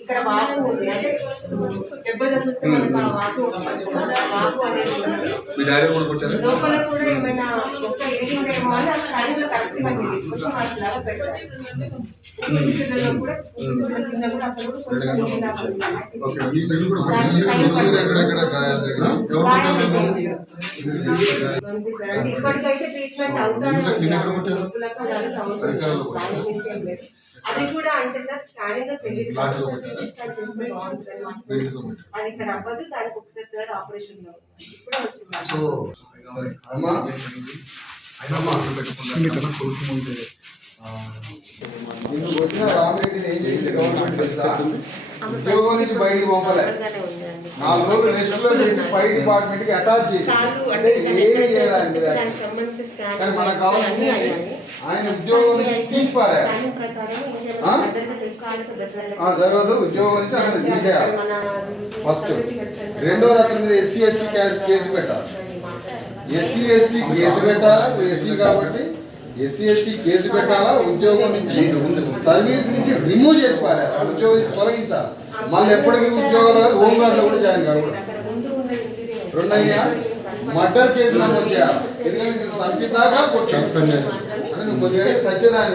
ఇక్కడ వాసు ఉంది అంటే దెబ్బ తగ్గుతుంది వాసు వాసు అనేది లోపల కూడా ఏమైనా ఒక ఏడింగ్ ఏమో అని ఆ టైంలో కరెక్ట్ గా కొంచెం అట్లాగా పెట్టారు కూడా కింద కూడా అక్కడ కూడా కొంచెం ఇప్పటికైతే ట్రీట్మెంట్ అవుతానే అది కూడా అంటే సార్ స్కానింగ్ తెలియదు అది ఇక్కడ అవ్వదు దానికి ఒకసారి సార్ ఆపరేషన్ లో ఇప్పుడే వచ్చింది ఉద్యోగం నుంచి బయటికి పంపలే 4 రోజులు రెస్ట్లో పెట్టి పై డిపార్ట్మెంట్ కి అటాచ్ చేసి అంటే ఏమి చేయాలండి కానీ మనకు కావాల్సింది ఆయన ఉద్యోగం నుంచి తీసిపారారు జరగదు ఉద్యోగం నుంచి అక్కడ తీసేయాలి ఫస్ట్. రెండోది అతని మీద ఎస్సీ ఎస్టీ కేసు పెట్టాలి. ఎస్సీ ఎస్టీ కేసు పెట్టాలా ఎస్సీ కాబట్టి ఎస్సీ ఎస్టీ కేసు పెట్టాలా ఉద్యోగం నుంచి సర్వీస్ నుంచి రిమూవ్ చేసి పారారు ఉద్యోగం తొలగించాలి. మళ్ళీ ఎప్పటికీ ఉద్యోగాలు హోమ్ గార్డ్ లో కూడా జాయిన్ కాకూడదు. రెండయ్యా మర్డర్ కేసు నమోదు చేయాలి. ఎందుకంటే సంపిదాకా అంటే నువ్వు కొద్దిగా సత్యదాని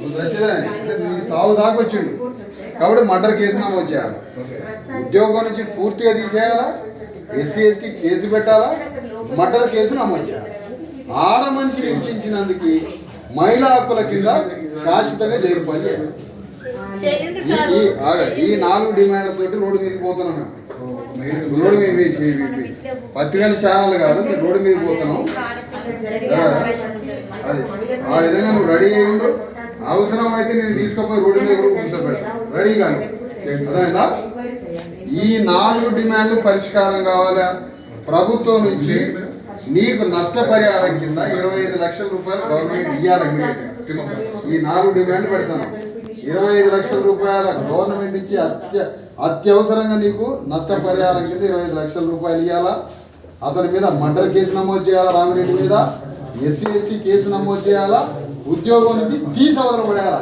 నువ్వు సత్యదాని అంటే నీ సాగు దాకా వచ్చిండు కాబట్టి మర్డర్ కేసు నమోదు చేయాలి. ఉద్యోగం నుంచి పూర్తిగా తీసేయాలా ఎస్సీ ఎస్టీ కేసు పెట్టాలా మర్డర్ కేసు నమోదు చేయాలి. ఆడ మనిషిని హింసించినందుకు మహిళా హక్కుల కింద శాశ్వతంగా జైలు పని చేయాలి. ఈ 4 డిమాండ్లతోటి రోడ్డు మీదకి పోతున్నాం మేము. రోడ్డు మీద పత్రికల ఛానల్ కాదు మీరు రోడ్డు మీదకి పోతున్నాం. అది ఆ విధంగా నువ్వు రెడీ అయ్యి ఉండు. అవసరం అయితే నేను తీసుకుపోయి రోడ్డు మీద కూడా కూర్చోబెడతాను రెడీగా. అర్థమైందా? ఈ 4 డిమాండ్లు పరిష్కారం కావాలా. ప్రభుత్వం నుంచి నీకు నష్టపరిహారం కింద 25 లక్షల రూపాయలు గవర్నమెంట్ ఇవ్వాలి ఇమీడియట్గా. ఈ 4 డిమాండ్లు పెడతాను. 25 లక్షల రూపాయల గవర్నమెంట్ నుంచి అత్యవసరంగా నీకు నష్టపరిహారం కింద 25 లక్షల రూపాయలు ఇవ్వాలా. అతని మీద మర్డర్ కేసు నమోదు చేయాలా. రామిరెడ్డి మీద ఎస్సీ ఎస్టీ కేసు నమోదు చేయాలా. ఉద్యోగం నుంచి తీసవదల పడేయాలా.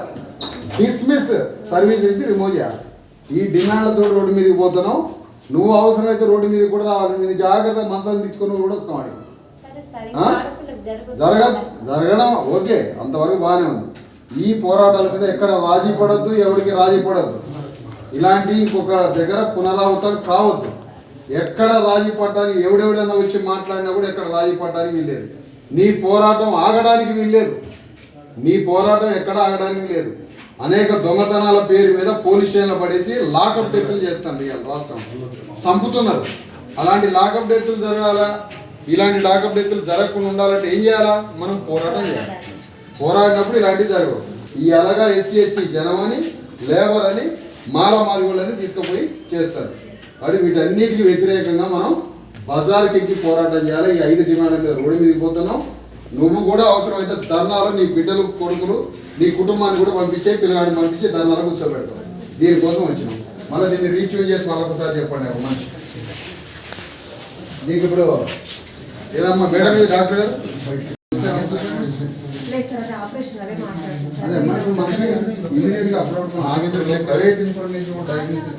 డిస్మిస్ సర్వీస్ నుంచి రిమూవ్ చేయాలి. ఈ డిమాండ్లతో రోడ్డు మీదకి పోతున్నావు. నువ్వు అవసరమైతే రోడ్డు మీద కూడా రావాలి. నేను జాగ్రత్త మంచాలను తీసుకొని కూడా వస్తాం. జరగడం ఓకే అంతవరకు బాగానే ఉంది. ఈ పోరాటాల మీద ఎక్కడ రాజీ పడద్దు, ఎవరికి రాజీ పడద్దు. ఇలాంటి ఇంకొక దగ్గర పునరావృతం కావద్దు. ఎక్కడ రాజీ పడడానికి ఎవడెవడన్నా వచ్చి మాట్లాడినా కూడా ఎక్కడ రాజీ పడడానికి వీల్లేదు. నీ పోరాటం ఆగడానికి వీల్లేదు. నీ పోరాటం ఎక్కడ ఆగడానికి లేదు. అనేక దొంగతనాల పేరు మీద పోలీస్ స్టేషన్లో పడేసి లాకప్ డెత్తులు చేస్తాను ఇవాళ రాష్ట్రం చంపుతున్నారు. అలాంటి లాకప్ డెత్తులు జరగాలా. ఇలాంటి లాకప్ డెత్తులు జరగకుండా ఉండాలంటే ఏం చేయాలా? మనం పోరాటం చేయాలి. పోరాడినప్పుడు ఇలాంటివి జరగవు. ఈ అలాగా ఎస్సీ ఎస్టీ జనమని లేబర్ అని మాలమాదిగోళ్ళని తీసుకుపోయి చేస్తారు. అది వీటన్నిటికీ వ్యతిరేకంగా మనం బజార్కి ఎక్కి పోరాటం చేయాలి. ఈ 5 డిమాండ్ల మీద రోడ్డు మీదకి పోతున్నాం. నువ్వు కూడా అవసరమైతే ధర్నాలు నీ బిడ్డలు కొడుకులు నీ కుటుంబాన్ని కూడా పంపించే పిల్లగాడిని పంపించి ధర్నాలు కూర్చోబెడతాం. దీనికోసం వచ్చినాం. మళ్ళీ దీన్ని రీచ్యూన్ చేసి మళ్ళీ ఒకసారి చెప్పండి. మనిషి నీకు ఇప్పుడు ఏదమ్మా మేడం మీద డాక్టర్ గారు అదే మనకు మనకి ఇమీడియట్ గా అప్లోడ్ ఆగితే ప్రైవేట్ ఇన్ఫర్మేషన్ డయాగ్నోసిస్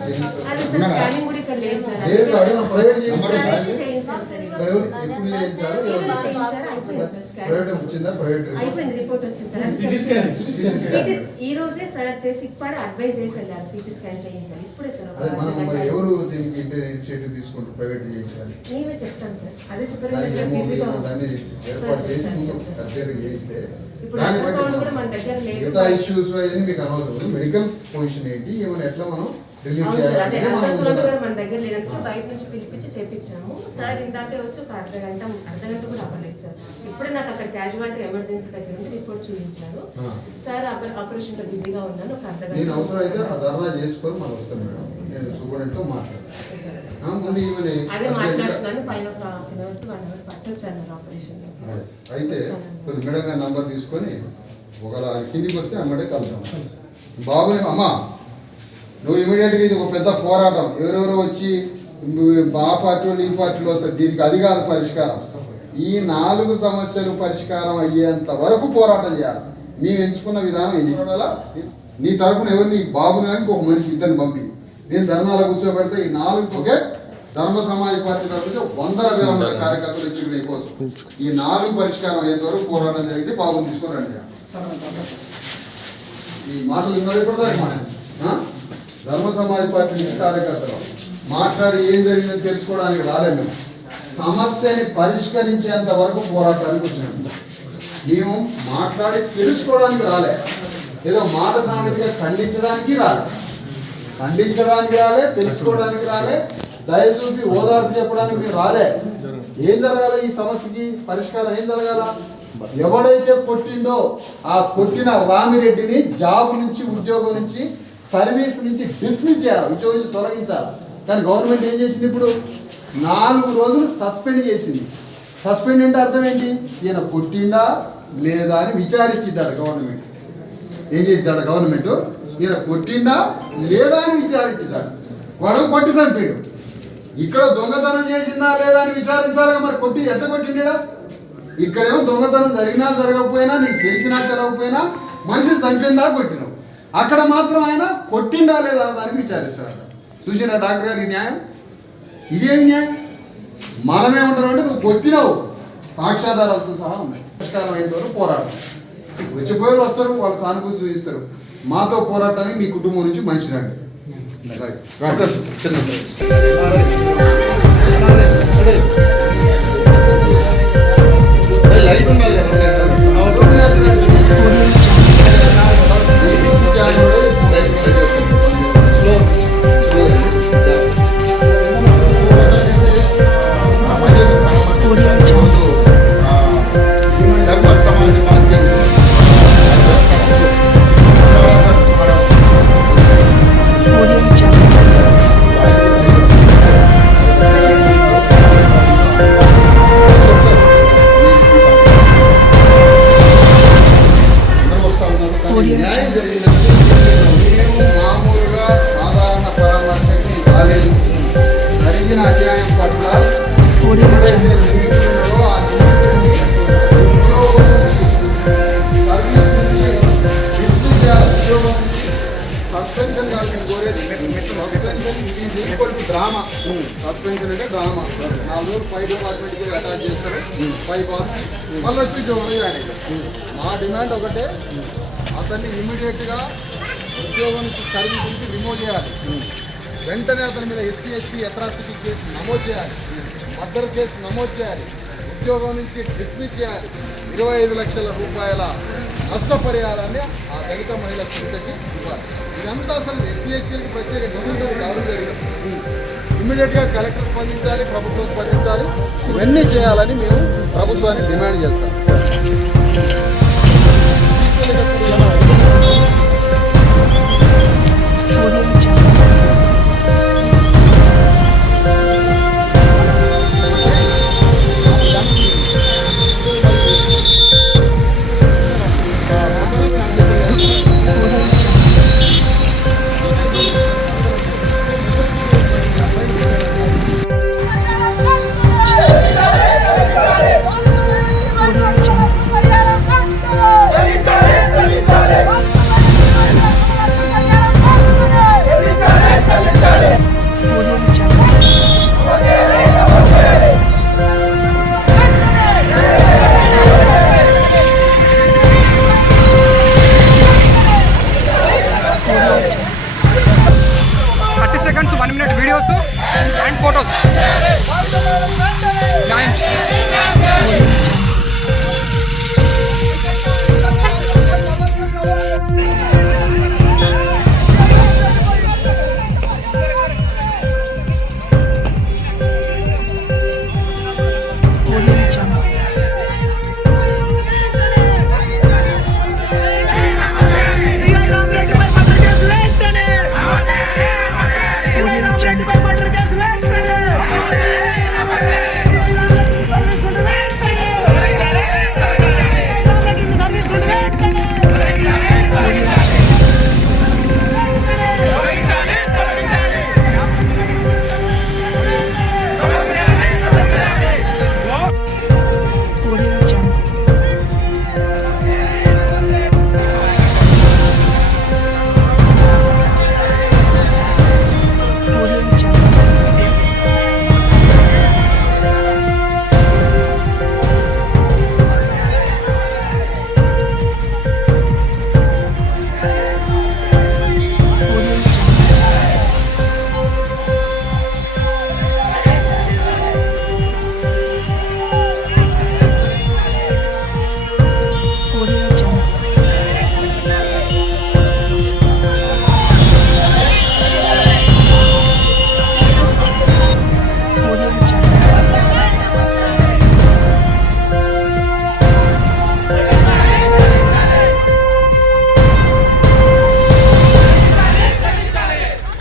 ప్రైవేట్ వచ్చిందా? ప్రైవేట్ రిపోర్ట్ వచ్చింది ఈ రోజే సార్ చేసి ఇప్పుడు అడ్వైస్ చేశారు సిటీ స్కాన్ చేయించాలి. ఇప్పుడే సార్ ఎవరు దీనికి ఇనిషియేటివ్ తీసుకుంటారు? ప్రైవేట్ చేయించాలి మేమే చెప్తాం సార్. అదే ఏర్పాటు చేసి ముందు అర్జెంట్ చేయిస్తే మిగతా ఇష్యూస్ అవన్నీ మీకు అనవసరం. మెడికల్ పొజిషన్ ఏంటి ఏమైనా ఎట్లా మనం మన దగ్గర లేదంటే బయట నుంచి పిలిపించి చేపించాము సార్. ఇందాకే వచ్చి ఒక అర్ధగంట కూడా అవ్వలేదు సార్. ఇప్పుడే నాకు అక్కడ క్యాజువాలిటీ ఎమర్జెన్సీ దగ్గర ఉంటే రిపోర్ట్ చూపించారు సార్. ఆపరేషన్ లో బిజీగా ఉన్నాను. ఒక అర్ధగంట నేను అవసరం అయితే ధర్నా చేసుకొని మనం వస్తాను మేడం. నేను సూపరింటెండెంట్తో అదే మాట్లాడుతున్నాను. పైన ఒక 1 అవర్ 1 అవర్ పట్టొచ్చు అన్నారు ఆపరేషన్. అయితే కొద్ది మేడం గారి నంబర్ తీసుకొని ఒకవేళ కిందికి వస్తే అమ్మడే కలుద్దాం. బాగుంది అమ్మా. నువ్వు ఇమీడియట్గా ఇది ఒక పెద్ద పోరాటం. ఎవరెవరో వచ్చి ఆ పార్టీ వాళ్ళు ఈ పార్టీలో వస్తారు. దీనికి అది కాదు పరిష్కారం. ఈ 4 సమస్యలు పరిష్కారం అయ్యేంత వరకు పోరాటం చేయాలి. మేము ఎంచుకున్న విధానం ఇది. నీ తరఫున ఎవరిని బాబుని కానీ ఒక మనిషి ఇద్దరిని పంపి నేను ధర్నాలో కూర్చోబెడితే ఈ 4 ఓకే ధర్మ సమాజ్ పార్టీ తరఫున 100 వేల మంది కార్యకర్తలు ఇచ్చిన కోసం ఈ 4 పరిష్కారం అయ్యేంత వరకు పోరాటం జరిగితే బాబుని తీసుకోరండి. ఈ మాటలు ఇన్నది కూడా ధర్మ సమాజ్ పార్టీ కార్యకర్తలు మాట్లాడి ఏం జరిగిందని తెలుసుకోవడానికి రాలేదు. మేము సమస్యని పరిష్కరించేంత వరకు పోరాటానికి వచ్చినాము. మేము మాట్లాడి తెలుసుకోవడానికి రాలే, ఏదో మాట సామెతగా ఖండించడానికి రాలే, తెలుసుకోవడానికి రాలే, దయ చూపి ఓదార్పు చెప్పడానికి మీరు రాలే. ఏం జరగాల ఈ సమస్యకి పరిష్కారం ఏం జరగాల? ఎవడైతే కొట్టిండో ఆ కొట్టిన రామిరెడ్డిని జాబ్ నుంచి ఉద్యోగం నుంచి సర్వీస్ నుంచి డిస్మిస్ చేయాలి, ఉద్యోగం నుంచి తొలగించాలి. కానీ గవర్నమెంట్ ఏం చేసింది? ఇప్పుడు 4 రోజులు సస్పెండ్ చేసింది. సస్పెండ్ అంటే అర్థం ఏంటి? ఈయన కొట్టిండా లేదా అని విచారించిద్దాడు గవర్నమెంట్. ఏం చేసిద్దాడు గవర్నమెంట్? ఈయన కొట్టిండా లేదా అని విచారించిద్దాడు. వాడు కొట్టి చంపాడు. ఇక్కడ దొంగతనం చేసిందా లేదా అని విచారించాలిగా. మరి కొట్టి ఎట్ట కొట్టిండా? ఇక్కడేమో దొంగతనం జరిగినా జరగకపోయినా నీకు తెలిసినా తెలవకపోయినా మనిషి చంపిందా కొట్టినావు. అక్కడ మాత్రం ఆయన కొట్టిండా లేదా దానికి విచారిస్తారట. చూసినా డాక్టర్ గారు ఈ న్యాయం? ఇదేమి న్యాయం? మనమేమంటారు అంటే నువ్వు కొట్టినావు, సాక్ష్యాధారాలతో సహా ఉన్నాయి. పరిష్కారం అయిన వరకు పోరాటం. వచ్చిపోయేవాళ్ళు వస్తారు, వాళ్ళు సానుభూతి చూపిస్తారు. మాతో పోరాటానికి మీ కుటుంబం నుంచి మనిషి రండి. లైట్ ఉండాలి అన్యాయం పట్ల ఎవరైతే నిందితుడో ఆ నిందితుడిని ఉద్యోగం నుంచి సర్వీస్ నుంచి డిస్మిస్ చేయాలి. ఉద్యోగం నుంచి సస్పెన్షన్ కాదు నేను కోరేది. Suspension is equal to drama. Suspension అంటే డ్రామా. 4 రోజులు పై డిపార్ట్మెంట్కి అటాచ్ చేస్తారు, పై బాస్ మళ్ళీ వచ్చి ఉద్యోగం కానీ. మా డిమాండ్ ఒకటే, అతన్ని ఇమీడియట్గా ఉద్యోగం నుంచి సర్వీస్ నుంచి రిమూవ్ చేయాలి. వెంటనే అతని మీద ఎస్సీ ఎస్టీ అట్రాసిటీ కేసు నమోదు చేయాలి, మర్డర్ కేసు నమోదు చేయాలి, ఉద్యోగం నుంచి డిస్మిస్ చేయాలి. 25 లక్షల రూపాయల నష్టపరిహారాన్ని ఆ దళిత మహిళ చింతకి ఇవ్వాలి. ఇదంతా అసలు ఎస్సీ ఎస్టీలకి ప్రత్యేక నిధులు కావడం జరిగింది. ఇమ్మీడియట్గా కలెక్టర్ స్పందించాలి, ప్రభుత్వం స్పందించాలి. ఇవన్నీ చేయాలని మేము ప్రభుత్వాన్ని డిమాండ్ చేస్తాం.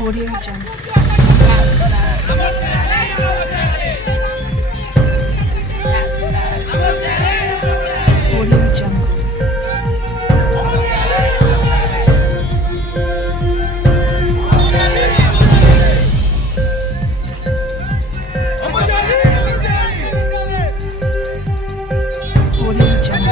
Audio Jungle. Audio Jungle. Audio Jungle.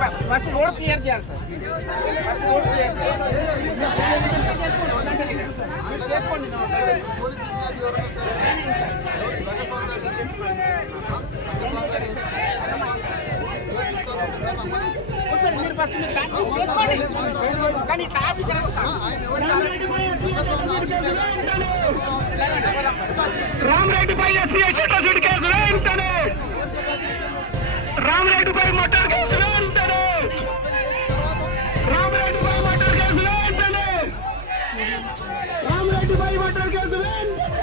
First road clear చేయాలి సార్. ఫస్ట్ రోడ్ క్లియర్ మీరు ఫస్ట్ కానీ ట్రాఫిక్ రామరెడ్డిపై ఎస్సీ చిట్టసూటి కేసు వెంటనే, రామరెడ్డిపై మర్డర్ కేసు వెంటనే, రామరెడ్డిపై మర్డర్ కేసు వెంటనే, రామరెడ్డిపై మర్డర్ కేసు వెంటనే.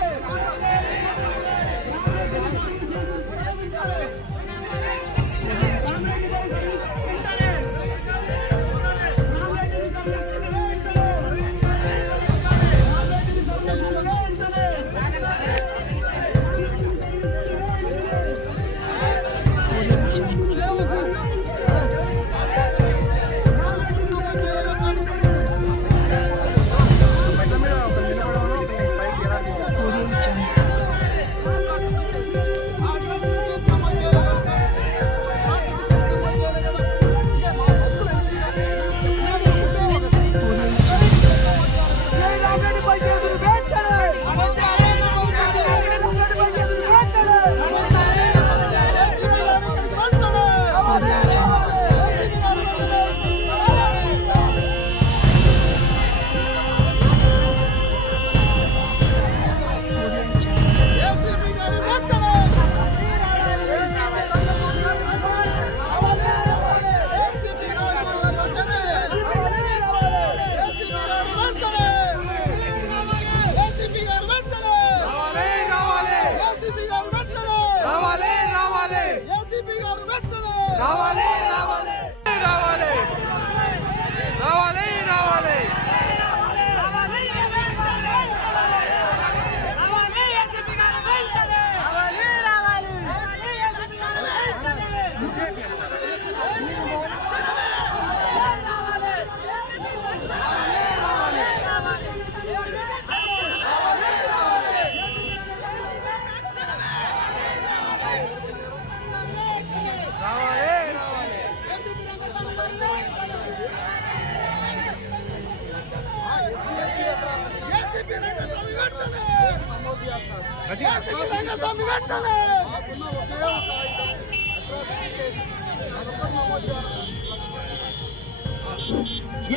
రావాలి రావాలి రావాలి రావాలి రావాలి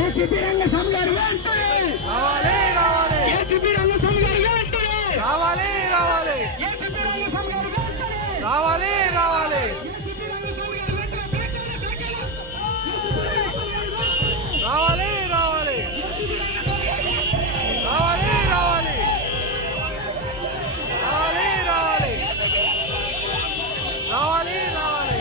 ఏసీపీ రంగస్వామి గారు వెంటనే రావాలి రావాలి ఏసీపీ రంగస్వామి గారు వెంటనే రావాలి రావాలి ఏసీపీ రంగస్వామి గారు వెంటనే రావాలి రావాలి ఏసీపీ రంగస్వామి గారు వెంటనే రావాలి రావాలి రావాలి రావాలి రావాలి రావాలి రావాలి రావాలి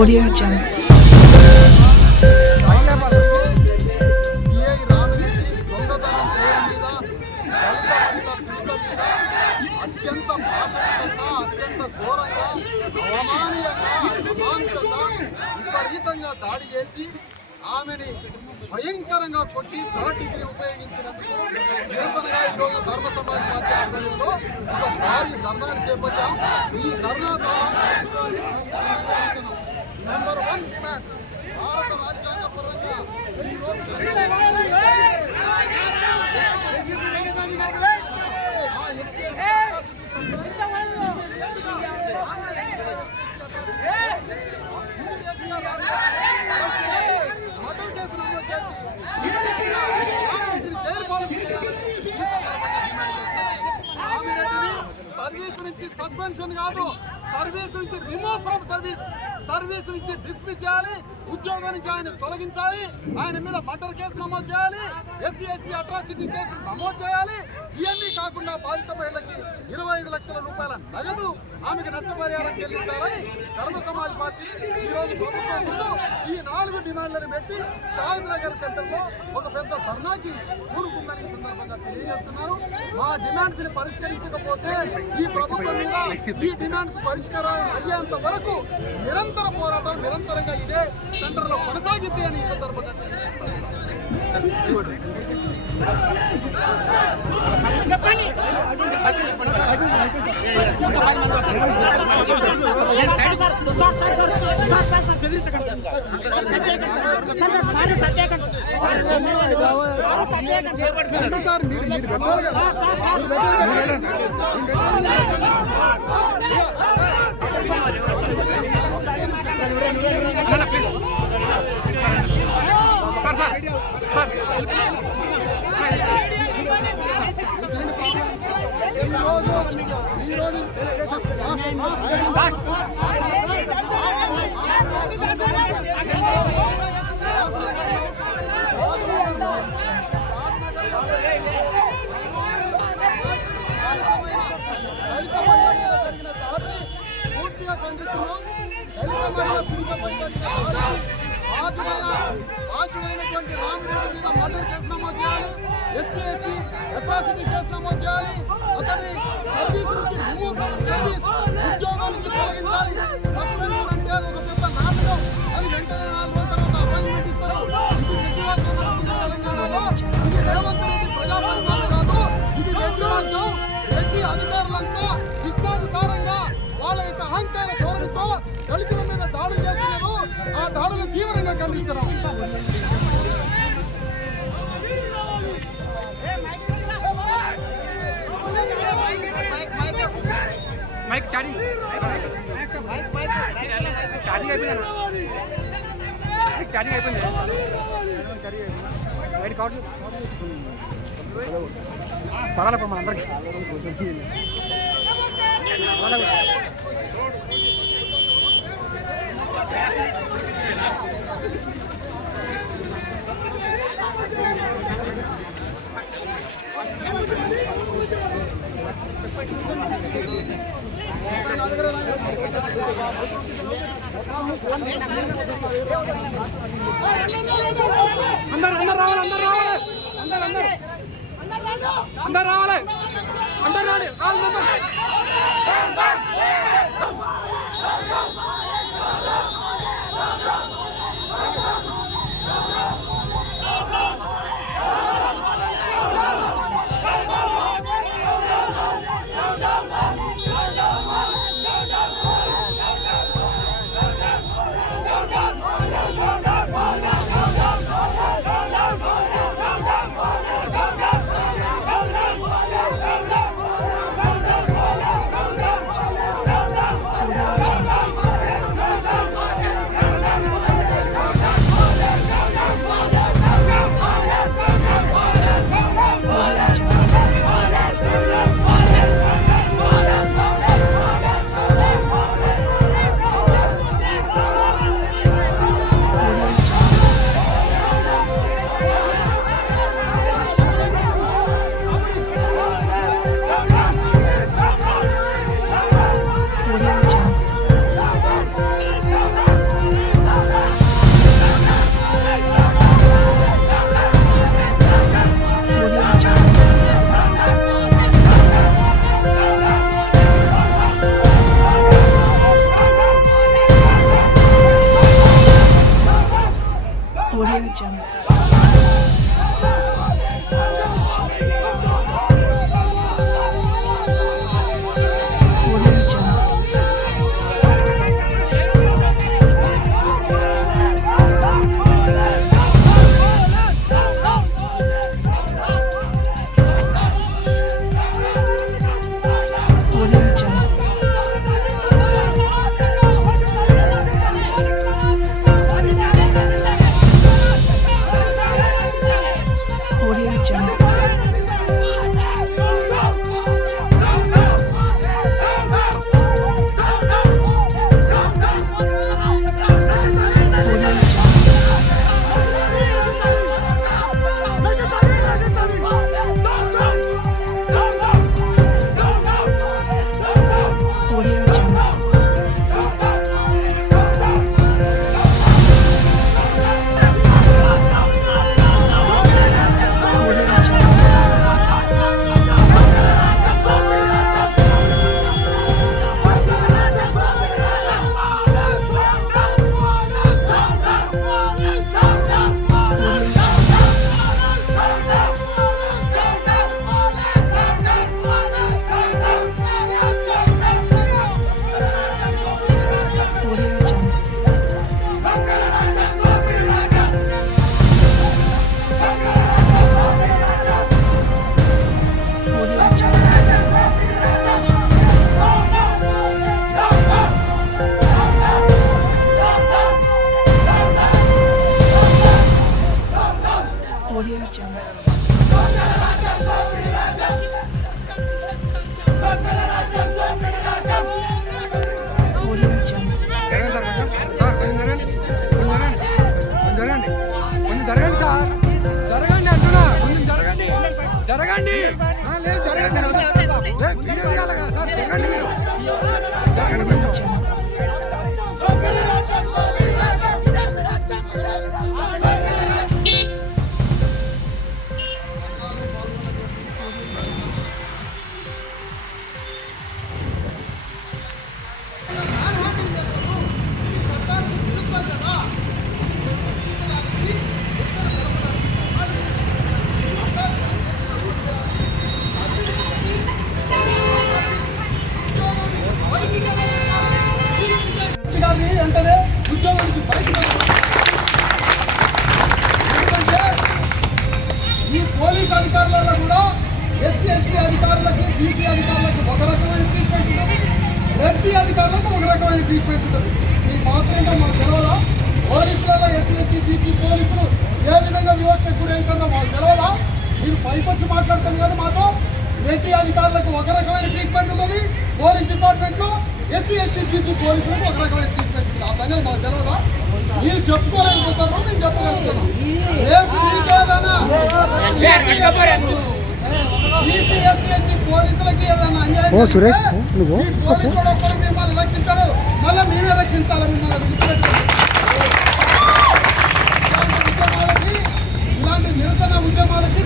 Audio Jungle. సిఐ రామిరెడ్డి దొంగతనం పేరు మీద దళిత మహిళ సునీత మీద అత్యంత పాశవికంగా అత్యంత ఘోరంగా అవమానీయంగా అమానుషంగా విపరీతంగా దాడి చేసి ఆమెని భయంకరంగా కొట్టి థర్డ్ డిగ్రీ ఉపయోగించినందుకు నిరసనగా ఈరోజు ధర్మ సమాజ్ పార్టీ ఆధ్వర్యంలో ఒక భారీ ధర్నాన్ని చేపట్టాం. ఈ ధర్నా ద్వారా నెంబర్ 1 డిమాండ్ భారత రాజ్యాంగ పరంగా ఈరోజు మర్డర్ కేసు నమోదు చేసి జైలు పాలు రామిరెడ్డిని సర్వీస్ నుంచి సస్పెన్షన్ కాదు, సర్వీస్ నుంచి రిమూవ్ ఫ్రమ్ సర్వీస్ నుంచి డిస్మిస్ చేయాలి, ఉద్యోగం నుంచి ఆయన తొలగించాలి, ఆయన మీద మర్డర్ కేసు నమోదు చేయాలి, SC ST అట్రాసిటీ కేసు నమోదు చేయాలి. ఇవన్నీ కాకుండా బాధిత మహిళకి 25 లక్షల రూపాయల నగదు ఆమెకు నష్టపరిహారం చెల్లించాలని ధర్మ సమాజ్ పార్టీ ఈరోజు ప్రభుత్వం ముందు ఈ 4 డిమాండ్లను పెట్టి షాహిద్ నగర్ సెంటర్లో ఒక పెద్ద ధర్నాకి కూడుకుందని ఈ సందర్భంగా తెలియజేస్తున్నారు. మా డిమాండ్స్ ని పరిష్కరించకపోతే ఈ ప్రభుత్వం మీద ఈ డిమాండ్స్ పరిష్కారం అయ్యేంత వరకు నిరంతర పోరాటం నిరంతరంగా ఇదే సెంటర్లో కొనసాగిద్ది అని ఈ సందర్భంగా చెప్పండి. సార్ మీరు పెట్టాలి కదా. దళిత మహిళ మీద జరిగిన దాడిని పూర్తిగా ఖండిస్తున్నాం. దళిత మహిళ పీడితపై జరిగిన దాడిని బాధ్యుడైనటువంటి రామిరెడ్డి మీద మర్డర్ కేసు నమోదు చేయాలి, SC ST అట్రాసిటీ కేసు నమోదు చేయాలి, అతన్ని సర్వీస్ నుంచి రిమూవ్ ఫ్రమ్ సర్వీస్ ఉద్యోగం నుంచి తొలగించాలి. సస్పెన్షన్ అంటే ఒక పెద్ద నాటకం, అది వెంటనే 4 రోజుల తర్వాత అపాయింట్మెంట్ ఇస్తారు. ఇది రెడ్డి రాజ్యం నడుస్తుంది తెలంగాణలో. ఇది రేవంత్ రెడ్డి ప్రజాపరిపాలన కాదు, ఇది రెడ్డి రాజ్యం. రెడ్డి అధికారులంతా ఇష్టానుసారంగా వాళ్ళ యొక్క అహంకార ధోరణితో దళితుల మీద దాడులు చేస్తున్నారు. ఆ దాడులు తీవ్రంగా ఖండిస్తున్నాం. మైక్ చార్జింగ్ అయిపోయింది. బయట కావట్లేదు పడాలి మన అందరికి. అందరు రావాలి. కానీ ట్రీట్మెంట్ ఉంటుంది. ఈ మాత్రంగా మాకు తెలవదా? పోలీసులలో ఎస్సీ ఎస్టీ బీసీ పోలీసులు ఏ విధంగా వివక్షకు గురైంటుందో మాకు తెలవదా? మీరు పైకొచ్చి మాట్లాడతారు కానీ మాతో రెడ్డి అధికారులకు ఒక రకమైన ట్రీట్మెంట్ ఉన్నది, పోలీస్ డిపార్ట్మెంట్లో ఎస్సీ ఎస్టీ బీసీ పోలీసులకు ఒక రకమైన ట్రీట్మెంట్ ఉంది. ఆ సంగతి మాకు తెలవదా? మీరు చెప్పుకోలేకపోతారు, మేము చెప్పగలుగుతున్నాం. రేపు మీకేదైనా బీసీ ఎస్సీ ఎస్టీ పోలీసులకి ఏదైనా అన్యాయం పోలీసు ఒక్కరు మిమ్మల్ని రక్షించాడు, మళ్ళీ మేమే రక్షించాలి మిమ్మల్ని. ఇలాంటి నిరసన ఉద్యమాలకి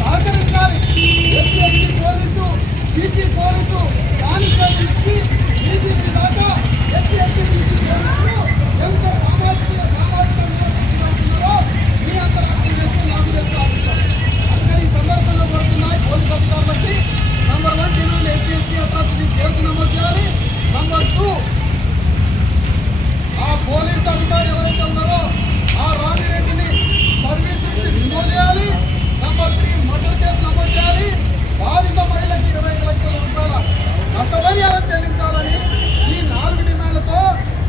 సహకరించాలి. SC ST police BC police constable నుంచి డీజీపీ దాకా ఎస్సీ ఎస్టీ బీసీ పోలీసులు ఎంత సామాజికంగా మీ అంత రక్షణ చేస్తూ నాకు తెలుసు. అందుకని ఈ సందర్భంగా కోరుతున్నాయి పోలీసు అధికారులకి number 1 demand SC ST atrocity case నమోదు చేయాలి. నంబర్ 2 ఆ పోలీసు అధికారి ఎవరైతే ఉన్నారో ఆ రామిరెడ్డిని సర్వీస్ నుంచి రిమూవ్ చేయాలి. నంబర్ 3 మర్డర్ కేసు నమోదు చేయాలి. బాధిత మహిళకి 25 లక్షల రూపాయల నష్టపరిహారం చెల్లించాలని ఈ 4 డిమాండ్లతో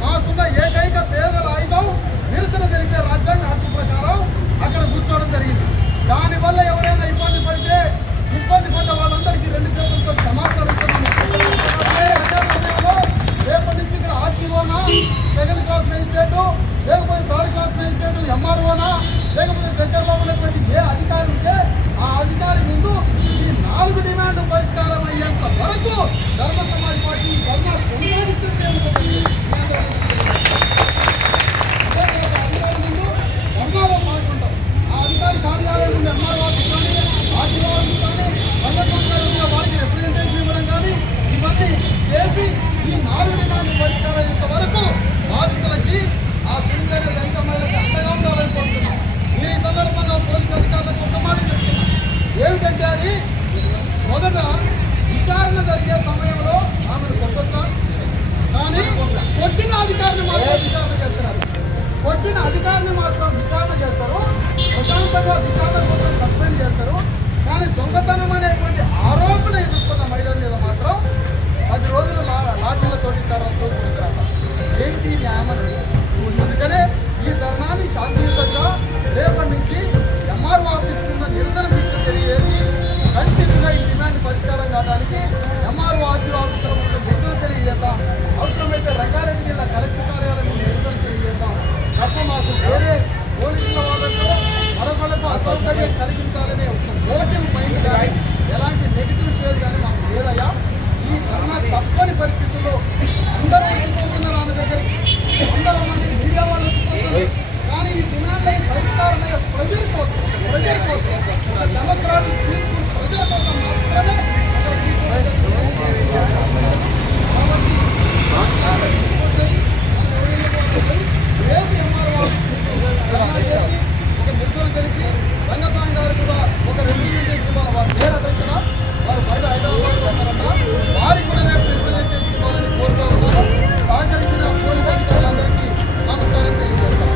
మాకున్న ఏకైక పేదల ఆయుధం నిరసన తెలిపే రాజ్యాంగ హక్కు ప్రకారం అక్కడ కూర్చోవడం జరిగింది. దానివల్ల ఎవరైనా ఇబ్బంది పడితే ఇబ్బంది పడ్డ వాళ్ళందరికీ 2 చేతులతో క్షమాపణ ఇస్తున్నాము. అదే సమయంలో రేపటి నుంచి ఇక్కడ ఆర్టీఓనా, సెకండ్ క్లాస్ మేజిస్ట్రేటు, లేకపోతే థర్డ్ క్లాస్ మేజిస్ట్రేటు, ఎంఆర్ఓనా, లేకపోతే దగ్గరలో ఉన్నటువంటి ఏ అధికారి ఉంటే ఆ అధికారి ముందు ఈ 4 డిమాండ్ పరిష్కారం అయ్యేంత వరకు ధర్మ సమాజ్ పార్టీ ధర్మ కొనసాగిస్తుంది. అధికారి ముందు ధర్మాలో పాల్గొంటాం. ఆ అధికారి కార్యాలయం నుండి ఎంఆర్ఓ కానీ ఆర్టీఓ కానీ ధర్మకారు వారికి రిప్రజెంటేషన్ ఇవ్వడం కానీ ఇవన్నీ చేసి ఈ 4 డిమాండ్ పరిష్కారం అయ్యేంత వరకు బాధితులకి ఆ పిల్లలైన దళితమైనకి అండగా ఉండాలని కోరుతున్నాం. మీరు ఈ సందర్భంగా పోలీసు అధికారులకు ఒక మాట చెప్తున్నాం. ఏమిటంటే అది మొదట విచారణ జరిగే సమయంలో ఆమెను కొట్టొచ్చా, కానీ కొట్టిన అధికారిని మాత్రం విచారణ చేస్తున్నారు. కొట్టిన అధికారిని మాత్రం విచారణ చేస్తారు, ప్రశాంతంగా విచారణ కోసం సస్పెండ్ చేస్తారు. కానీ దొంగతనం అనేటువంటి ఆరోపణ ఎదుర్కొన్న మహిళల మీద మాత్రం 10 రోజులు లాఠీలతోటి కర్రలతో కొడుతున్నారు. ఏంటి న్యాయం? అందుకనే ఈ ధర్నాన్ని శాంతియుతంగా రేపటి నుంచి ఎంఆర్ఓ ఆఫీస్ కింద నిరసన దీక్ష తెలియజేసి కంటిన్యూగా ఈ డిమాండ్ పరిష్కారం కావడానికి ఎంఆర్ఓ ఆర్టీఓ ఆఫీసుల ముందు నిరసన తెలియజేద్దాం. అవసరమైతే రంగారెడ్డి జిల్లా కలెక్టర్ కార్యాలయం ముందు నిరసన తెలియజేద్దాం. తప్ప మాకు వేరే పోలీసుల వాళ్ళతో మరొకళ్ళకు అసౌకర్యం కలిగించాలనే ఒక మోటివ్ మైండ్ కానీ ఎలాంటి నెగిటివ్ షేర్ కానీ మాకు లేదయ్యా. ఈ ధర్నా తప్పని పరిస్థితుల్లో అందరూ వచ్చిపోతున్నారు ఆమె దగ్గరికి, 100 మంది మీడియా వాళ్ళు వచ్చిపోతున్నారు. కానీ ఈ డిమాండ్లకి పరిష్కారం అయ్యే ప్రజల కోసం డెమోక్రాటిక్ పీస్ఫుల్ ప్రజల కోసం మాత్రమే అక్కడ చేసి ఎంఆర్ఓ చేసి ఒక నిరసన తెలిపి రంగస్వామి గారు కూడా ఒక 2 ఇంటికి వారు లేరట, ఇక్కడ వారు బయట హైదరాబాద్లో ఉన్నారట. వారికి కూడా రేపు రిప్రజెంటేషన్ ఇవ్వాలని కోరుతూ ఉన్నారు. సహకరించిన పోలీసు అధికారులందరికీ నమస్కారం తెలియజేస్తాం.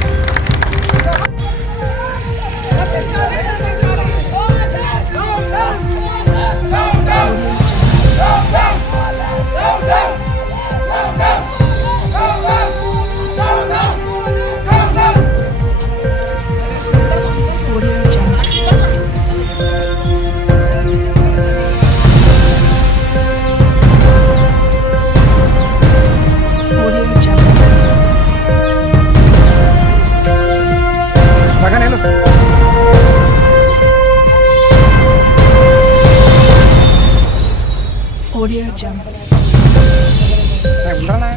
Audio Jungle. Audio Jungle. Audio Jungle.